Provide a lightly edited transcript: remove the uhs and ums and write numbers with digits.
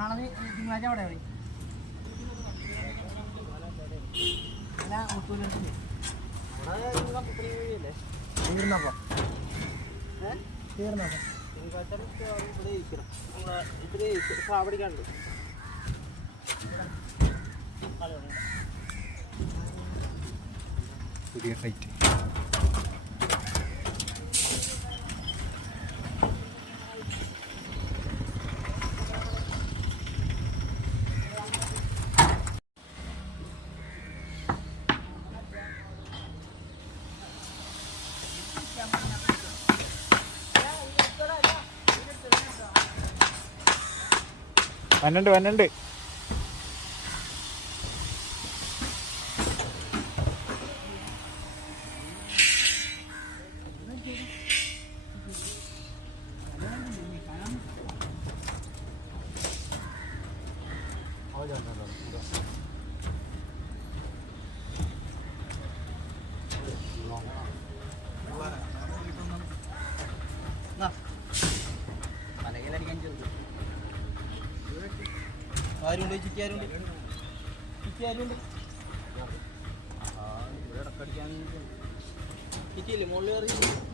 നാളെ തിങ്കളാഴ്ച അവിടെ കളി അല്ല മുത്തൂരില്ലേ തീർന്നപ്പം പഠിക്കാനുണ്ട് പുതിയ സൈറ്റ് വന്നുണ്ട് ആരുണ്ട് ചിറ്റിയാരുണ്ട് ചിറ്റിയല്ലേ മുകളിൽ കയറി